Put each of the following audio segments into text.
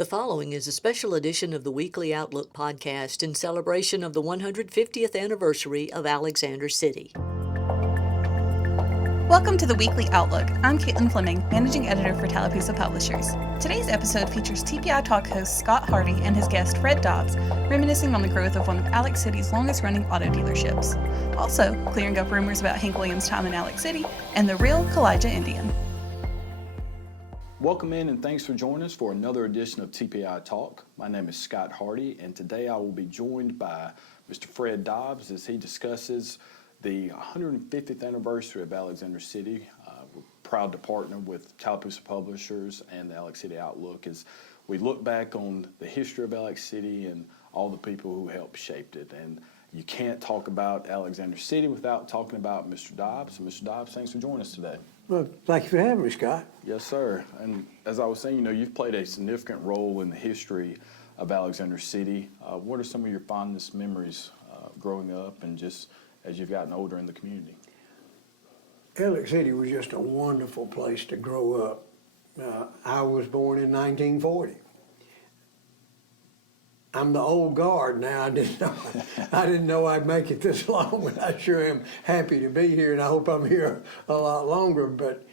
The following is a special edition of the Weekly Outlook podcast in celebration of the 150th anniversary of Alexander City. Welcome to the Weekly Outlook. I'm Caitlin Fleming, Managing Editor for Tallapoosa Publishers. Today's episode features TPI Talk host Scott Hardy and his guest Fred Dobbs, reminiscing on the growth of one of Alex City's longest-running auto dealerships. Also, clearing up rumors about Hank Williams' time in Alex City and the real Kowaliga Indian. Welcome in and thanks for joining us for another edition of TPI Talk. My name is Scott Hardy and today I will be joined by Mr. Fred Dobbs as he discusses the 150th anniversary of Alexander City. We're proud to partner with Tallapoosa Publishers and the Alex City Outlook as we look back on the history of Alex City and all the people who helped shape it. And you can't talk about Alexander City without talking about Mr. Dobbs. So Mr. Dobbs, thanks for joining us today. Well, thank you for having me, Scott. Yes, sir. And as I was saying, you've played a significant role in the history of Alexander City. What are some of your fondest memories growing up and just as you've gotten older in the community? Alex City was just a wonderful place to grow up. I was born in 1940. I'm the old guard now. I didn't know I'd make it this long, but I sure am happy to be here, and I hope I'm here a lot longer. But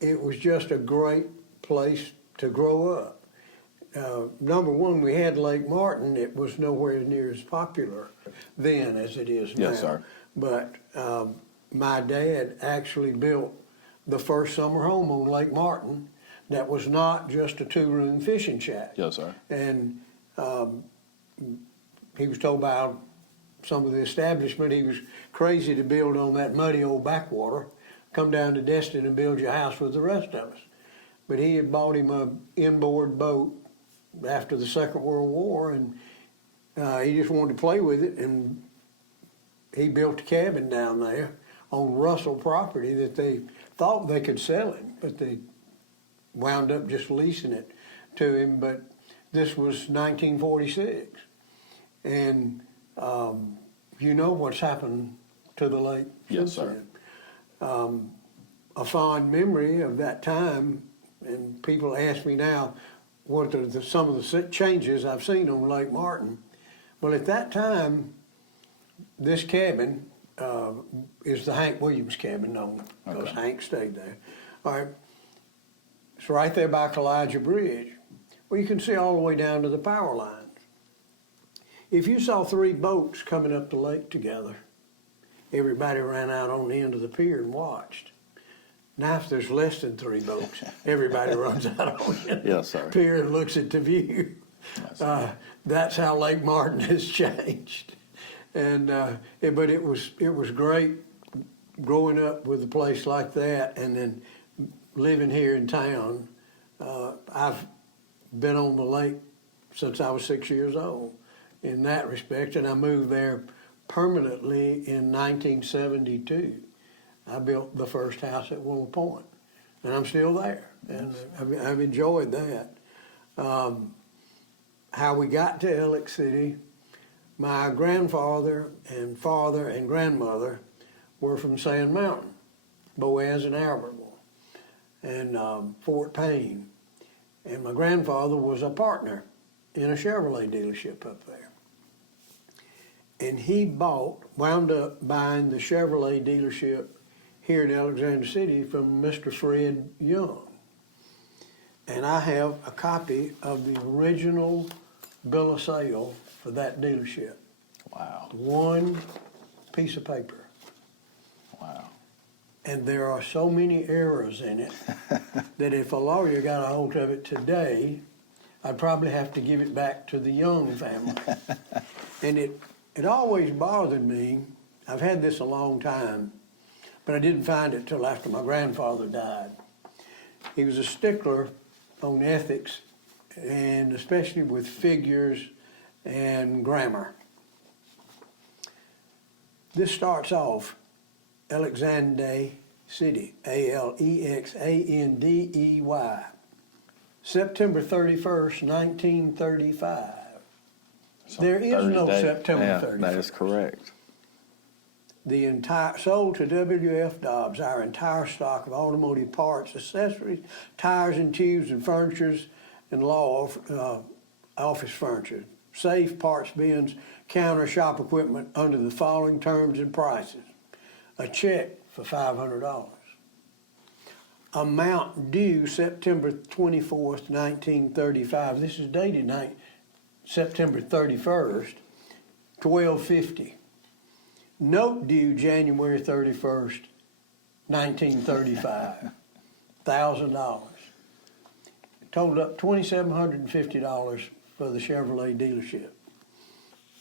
it was just a great place to grow up. Number one, we had Lake Martin. It was nowhere near as popular then as it is now. Yes, sir. But my dad actually built the first summer home on Lake Martin that was not just a two-room fishing shack. Yes, sir. And he was told by some of the establishment he was crazy to build on that muddy old backwater, come down to Destin and build your house with the rest of us. But he had bought him a inboard boat after the Second World War, and he just wanted to play with it, and he built a cabin down there on Russell property that they thought they could sell it, but they wound up just leasing it to him. But this was 1946, and you know what's happened to the lake Yes, since sir. then. A fond memory of that time, and people ask me now what are some of the changes I've seen on Lake Martin. Well, at that time, this cabin is the Hank Williams cabin known, because Hank stayed there. All right, it's right there by Kowaliga Bridge. Well, you can see all the way down to the power lines. If you saw three boats coming up the lake together, everybody ran out on the end of the pier and watched. Now, if there's less than three boats, everybody runs out on the Yes, sir. pier and looks at the view. That's how Lake Martin has changed. And but it was great growing up with a place like that, and then living here in town. I've been on the lake since I was 6 years old in that respect, and I moved there permanently in 1972. I built the first house at Willow Point, and I'm still there, and I've enjoyed that. How we got to Alex City, my grandfather and father and grandmother were from Sand Mountain, Boaz and Albertville, and Fort Payne. And my grandfather was a partner in a Chevrolet dealership up there. And he wound up buying the Chevrolet dealership here in Alexander City from Mr. Fred Young. And I have a copy of the original bill of sale for that dealership. Wow. One piece of paper. Wow. And there are so many errors in it that if a lawyer got a hold of it today, I'd probably have to give it back to the Young family. And it always bothered me. I've had this a long time, but I didn't find it till after my grandfather died. He was a stickler on ethics, and especially with figures and grammar. This starts off Alexander City, Alexandey, September 31st, 1935. There is no September 31st. That is correct. The entire sold to W.F. Dobbs, our entire stock of automotive parts, accessories, tires and tubes and furnitures, and law office furniture, safe, parts bins, counter, shop equipment under the following terms and prices. A check for $500. Amount due September 24th, 1935. This is dated September 31st, $12.50. Note due January 31st, 1935, $1,000. Totaled up $2,750 for the Chevrolet dealership.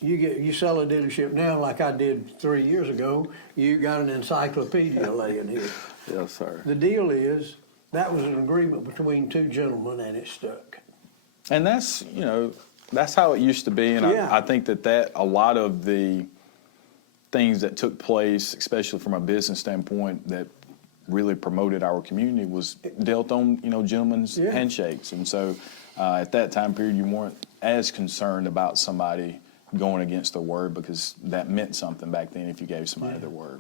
You sell a dealership now like I did 3 years ago, you got an encyclopedia laying here. Yes, sir. The deal is, that was an agreement between two gentlemen and it stuck. And that's, that's how it used to be. And Yeah. I think that a lot of the things that took place, especially from a business standpoint, that really promoted our community was dealt on, gentlemen's Yeah. handshakes. And so at that time period, you weren't as concerned about somebody going against their word because that meant something back then if you gave somebody their word.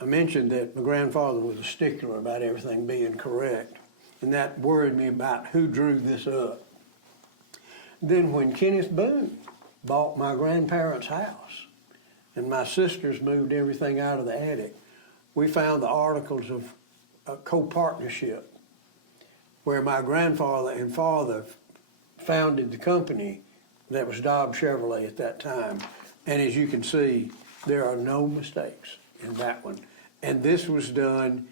I mentioned that my grandfather was a stickler about everything being correct, and that worried me about who drew this up. Then when Kenneth Boone bought my grandparents' house and my sisters moved everything out of the attic, we found the articles of a co-partnership where my grandfather and father founded the company that was Dobbs Chevrolet at that time. And as you can see, there are no mistakes in that one. And this was done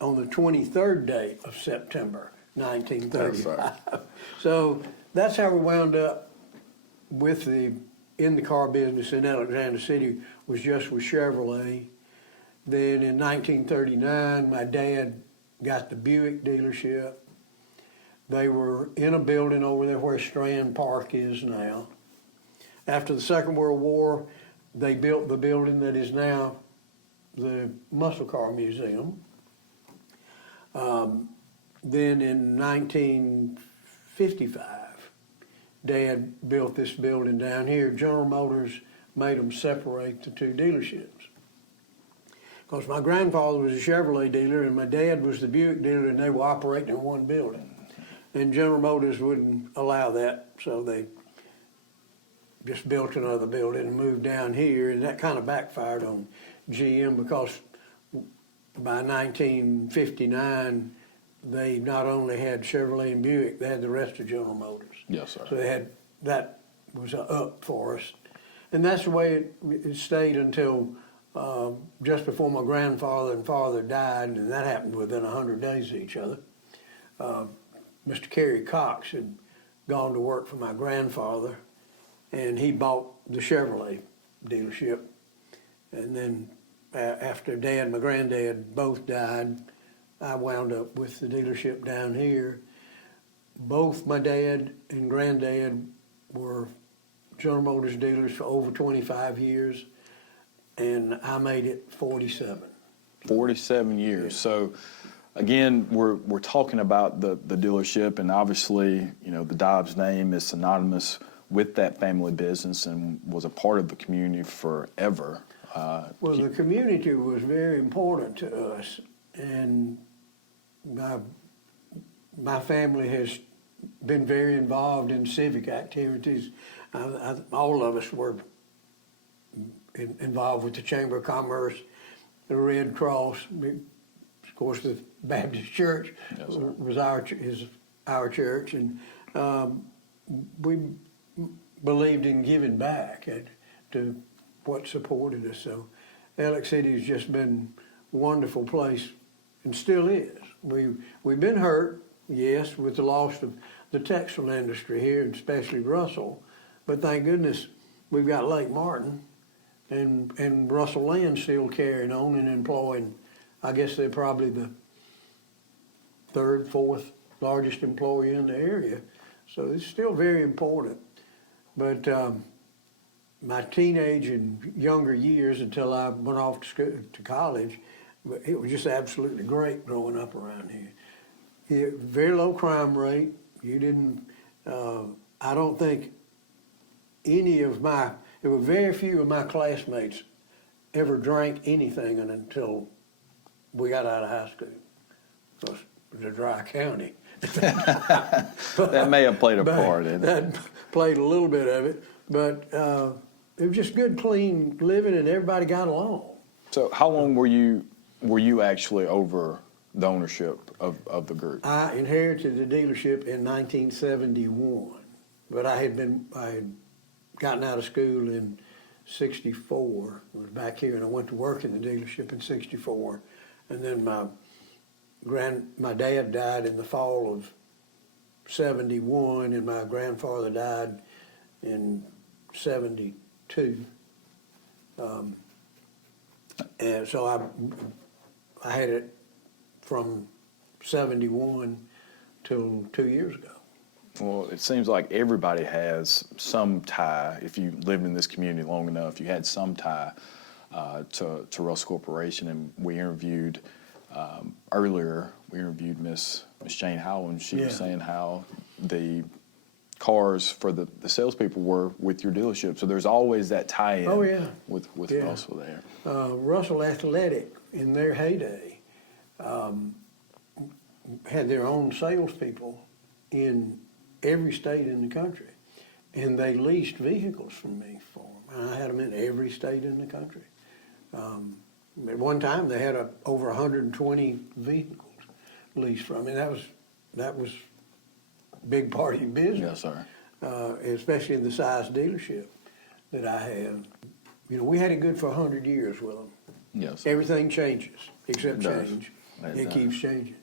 on the 23rd day of September, 1935. So that's how we wound up in the car business in Alexander City, was just with Chevrolet. Then in 1939, my dad got the Buick dealership. They were in a building over there where Strand Park is now. After the Second World War, they built the building that is now the Muscle Car Museum. Then in 1955, Dad built this building down here. General Motors made them separate the two dealerships. Because my grandfather was a Chevrolet dealer and my dad was the Buick dealer, and they were operating in one building. And General Motors wouldn't allow that, so they just built another building and moved down here, and that kind of backfired on GM because by 1959, they not only had Chevrolet and Buick, they had the rest of General Motors. Yes, sir. So that was up for us. And that's the way it stayed until just before my grandfather and father died, and that happened within 100 days of each other. Mr. Kerry Cox had gone to work for my grandfather, and he bought the Chevrolet dealership. And then after Dad and my granddad both died, I wound up with the dealership down here. Both my dad and granddad were General Motors dealers for over 25 years, and I made it 47. 47 years. Yeah. So, again, we're talking about the dealership, and obviously, the Dobbs name is synonymous with that family business and was a part of the community forever. Well, the community was very important to us, and my family has been very involved in civic activities. All of us were involved with the Chamber of Commerce, the Red Cross, of course, the Baptist Church was our church, and we believed in giving back to what supported us. So Alex City has just been a wonderful place and still is. We've been hurt, yes, with the loss of the textile industry here, and especially Russell, but thank goodness we've got Lake Martin and Russell Land still carrying on and employing. I guess they're probably the third, fourth largest employer in the area. So it's still very important. But my teenage and younger years until I went off to college, it was just absolutely great growing up around here. Very low crime rate. I don't think there were very few of my classmates ever drank anything until we got out of high school. Because it was a dry county. That may have played a part in it. That played a little bit of it, but it was just good, clean living, and everybody got along. So how long were you actually over the ownership of the group? I inherited the dealership in 1971, but I had gotten out of school in 64. I was back here, and I went to work in the dealership in 64, and then my dad died in the fall of 71, and my grandfather died in 72. And so I had it from 71 till 2 years ago. Well, it seems like everybody has some tie. If you lived in this community long enough, you had some tie to Russell Corporation. And we interviewed earlier. We interviewed Miss Jane Howland. She was saying how the cars for the salespeople were with your dealership. So there's always that tie-in with Russell there. Russell Athletic, in their heyday, had their own salespeople in every state in the country. And they leased vehicles from me for them. And I had them in every state in the country. At one time, they had over 120 vehicles leased from me. That was a big part of your business. Yes, sir. Especially in the size dealership that I had. You know, we had it good for 100 years with them. Yes, sir. Everything changes, except It does. change. It It does. keeps changing.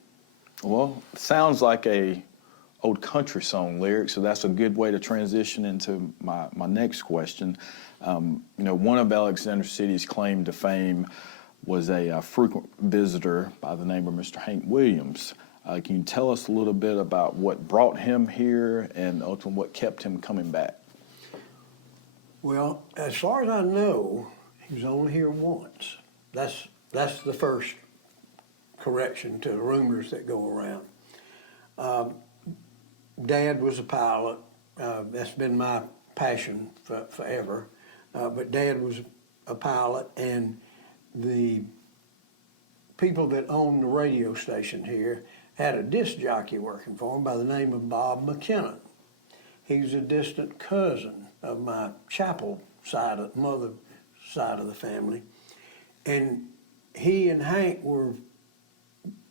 Well, it sounds like a old country song lyric, so that's a good way to transition into my next question. One of Alexander City's claim to fame was a frequent visitor by the name of Mr. Hank Williams. Can you tell us a little bit about what brought him here and ultimately what kept him coming back? Well, as far as I know, he was only here once. That's the first correction to the rumors that go around. Dad was a pilot. That's been my passion forever. But Dad was a pilot, and the people that owned the radio station here had a disc jockey working for him by the name of Bob McKinnon. He's a distant cousin of my Chapel side of mother side of the family, and he and Hank were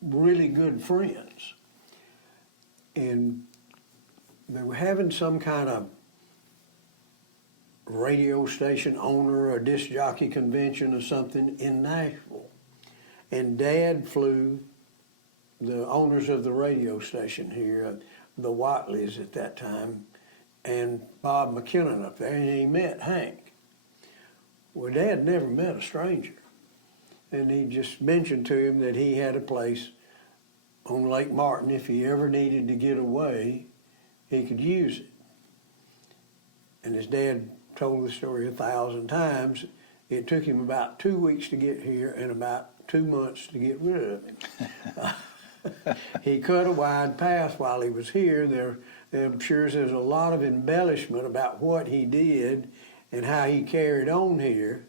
really good friends. And they were having some kind of radio station owner or disc jockey convention or something in Nashville. And Dad flew the owners of the radio station here, the Watleys at that time, and Bob McKinnon up there, and he met Hank. Well, Dad never met a stranger. And he just mentioned to him that he had a place on Lake Martin. If he ever needed to get away, he could use it. And his dad told the story 1,000 times. It took him about 2 weeks to get here and about 2 months to get rid of him. He cut a wide path while he was here. I'm sure there's a lot of embellishment about what he did and how he carried on here,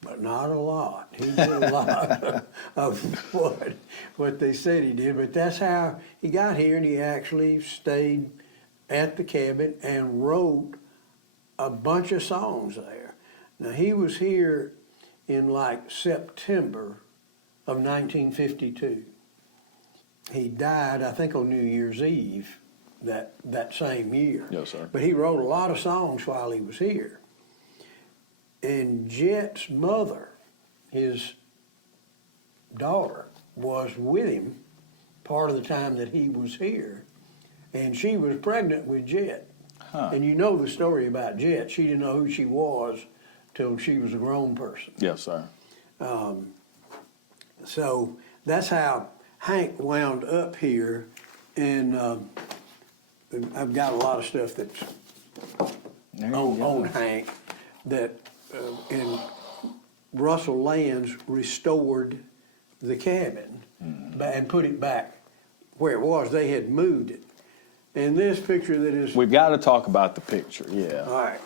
but not a lot. He did a lot of what they said he did, but that's how he got here, and he actually stayed at the cabin and wrote a bunch of songs there. Now, he was here in like September of 1952. He died, I think, on New Year's Eve that same year. Yes, sir. But he wrote a lot of songs while he was here. And Jet's mother, his daughter, was with him part of the time that he was here. And she was pregnant with Jet. Huh. And you know the story about Jet. She didn't know who she was till she was a grown person. Yes, sir. So that's how Hank wound up here. And I've got a lot of stuff that's on Hank that and Russell Lands restored the cabin and put it back where it was. They had moved it. And this picture that is... We've got to talk about the picture, yeah. All right.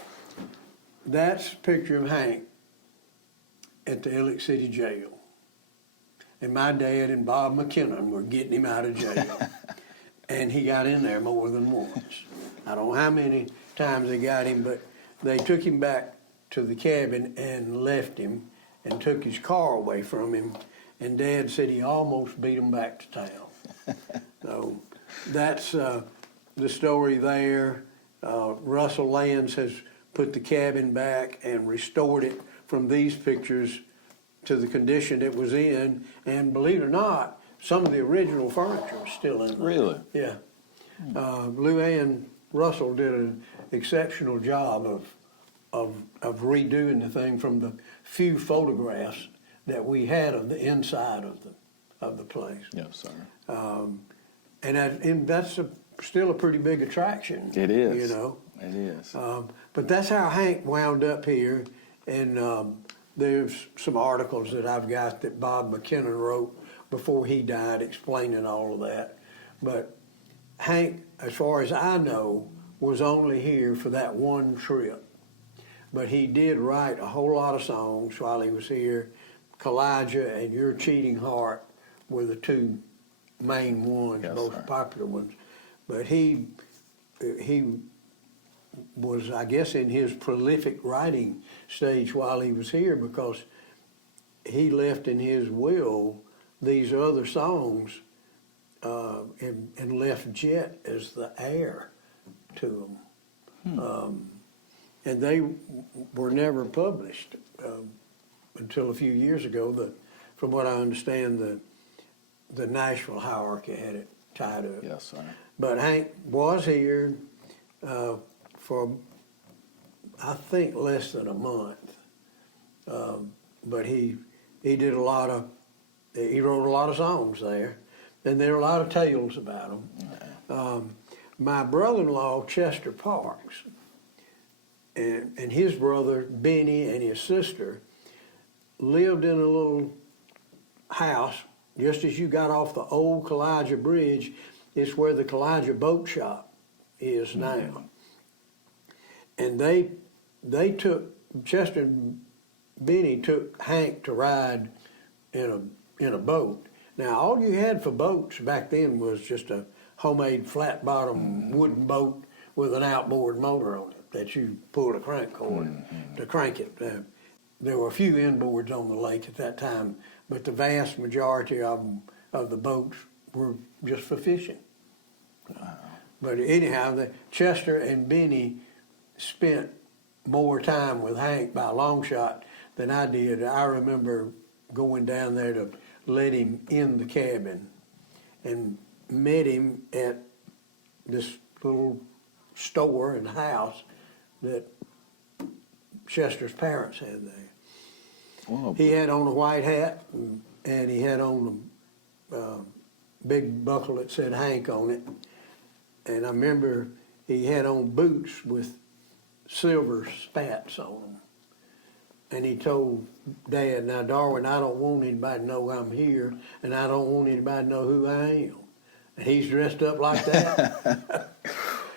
That's a picture of Hank at the Elliott City Jail. And my dad and Bob McKinnon were getting him out of jail. and he got in there more than once. I don't know how many times they got him, but they took him back to the cabin and left him and took his car away from him, and Dad said he almost beat him back to town. So that's the story there. Russell Lands has put the cabin back and restored it from these pictures to the condition it was in, and believe it or not, some of the original furniture is still in there. Really? Yeah. Lou Ann Russell did an exceptional job of redoing the thing from the few photographs that we had of the inside of the place. Yes, sir. And that's still a pretty big attraction. It is. You know. It is. But that's how Hank wound up here, and there's some articles that I've got that Bob McKinnon wrote before he died explaining all of that. But Hank, as far as I know, was only here for that one trip. But he did write a whole lot of songs while he was here. Kowaliga and Your Cheating Heart were the two main ones, Yes, most sir. popular ones. But he was, I guess, in his prolific writing stage while he was here, because he left in his will these other songs and left Jet as the heir to them. And they were never published until a few years ago. From what I understand, the Nashville hierarchy had it tied up. Yes, sir. But Hank was here for, I think, less than a month. But he did he wrote a lot of songs there, and there are a lot of tales about him. My brother-in-law, Chester Parks, and his brother, Benny, and his sister lived in a little house just as you got off the old Kowaliga Bridge. It's where the Kowaliga boat shop is now. And they took, Chester and Benny took Hank to ride in a boat. Now, all you had for boats back then was just a homemade flat-bottom wooden boat with an outboard motor on it that you pulled a crank cord to crank it. There were a few inboards on the lake at that time, but the vast majority of the boats were just for fishing. But anyhow, Chester and Benny spent more time with Hank by a long shot than I did. I remember going down there to let him in the cabin and met him at this little store and house that Chester's parents had there. Well, He had on a white hat, and he had on a big buckle that said Hank on it. And I remember he had on boots with silver spats on them. And he told Dad, "Now, Darwin, I don't want anybody to know I'm here, and I don't want anybody to know who I am." And he's dressed up like that.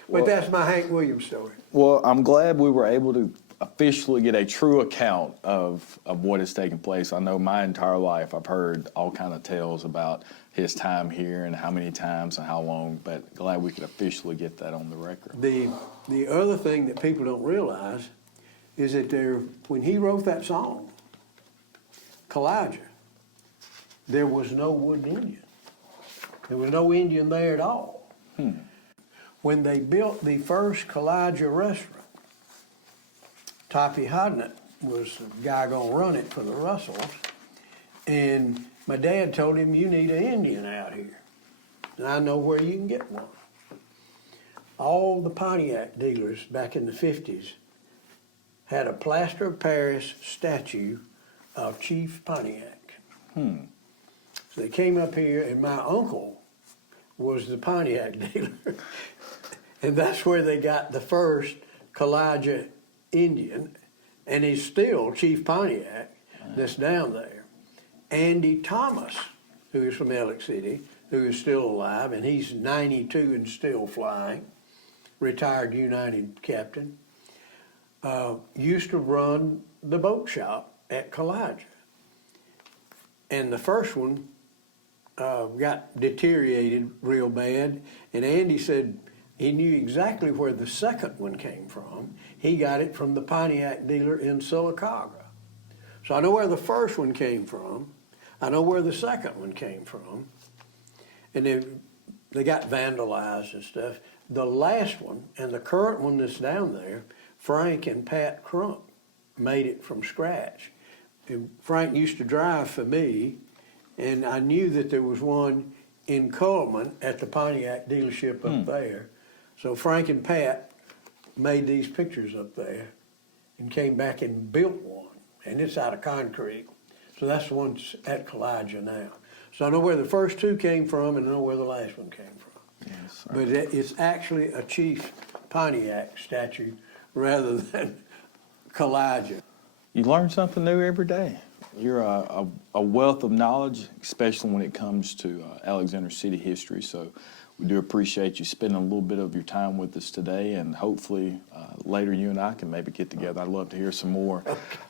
But that's my Hank Williams story. Well, I'm glad we were able to officially get a true account of what has taken place. I know my entire life I've heard all kind of tales about his time here and how many times and how long, but glad we could officially get that on the record. The other thing that people don't realize is that when he wrote that song, Kowaliga, there was no wooden Indian. There was no Indian there at all. When they built the first Kowaliga restaurant, Toppy Hodnett was the guy going to run it for the Russells, and my dad told him, "You need an Indian out here, and I know where you can get one." All the Pontiac dealers back in the 50s had a plaster of Paris statue of Chief Pontiac. So they came up here, and my uncle was the Pontiac dealer. And that's where they got the first Kowaliga Indian, and he's still Chief Pontiac that's down there. Andy Thomas, who is from Alex City, who is still alive, and he's 92 and still flying, retired United captain, used to run the boat shop at Kowaliga. And the first one got deteriorated real bad. And Andy said he knew exactly where the second one came from. He got it from the Pontiac dealer in Sylacauga. So I know where the first one came from. I know where the second one came from. And they got vandalized and stuff. The last one and the current one that's down there, Frank and Pat Crump made it from scratch. And Frank used to drive for me, and I knew that there was one in Coleman at the Pontiac dealership up there. So Frank and Pat made these pictures up there and came back and built one. And it's out of concrete. So that's the one at Kowaliga now. So I know where the first two came from, and I know where the last one came from. Yes, But it's actually a Chief Pontiac statue rather than Kowaliga. You learn something new every day. You're a wealth of knowledge, especially when it comes to Alexander City history. So we do appreciate you spending a little bit of your time with us today, and hopefully later you and I can maybe get together. I'd love to hear some more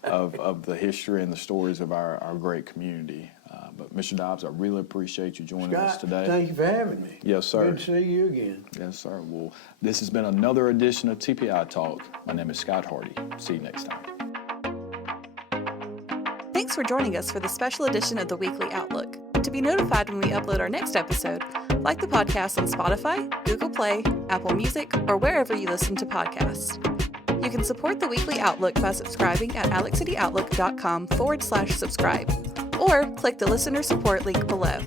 of the history and the stories of our great community. But Mr. Dobbs, I really appreciate you joining us today. Thank you for having me. Yes, sir. Good to see you again. Yes, sir. Well, this has been another edition of TPI Talk. My name is Scott Hardy. See you next time. Thanks for joining us for the special edition of the Weekly Outlook. To be notified when we upload our next episode, like the podcast on Spotify, Google Play, Apple Music, or wherever you listen to podcasts. You can support the Weekly Outlook by subscribing at alexcityoutlook.com/subscribe, or click the listener support link below.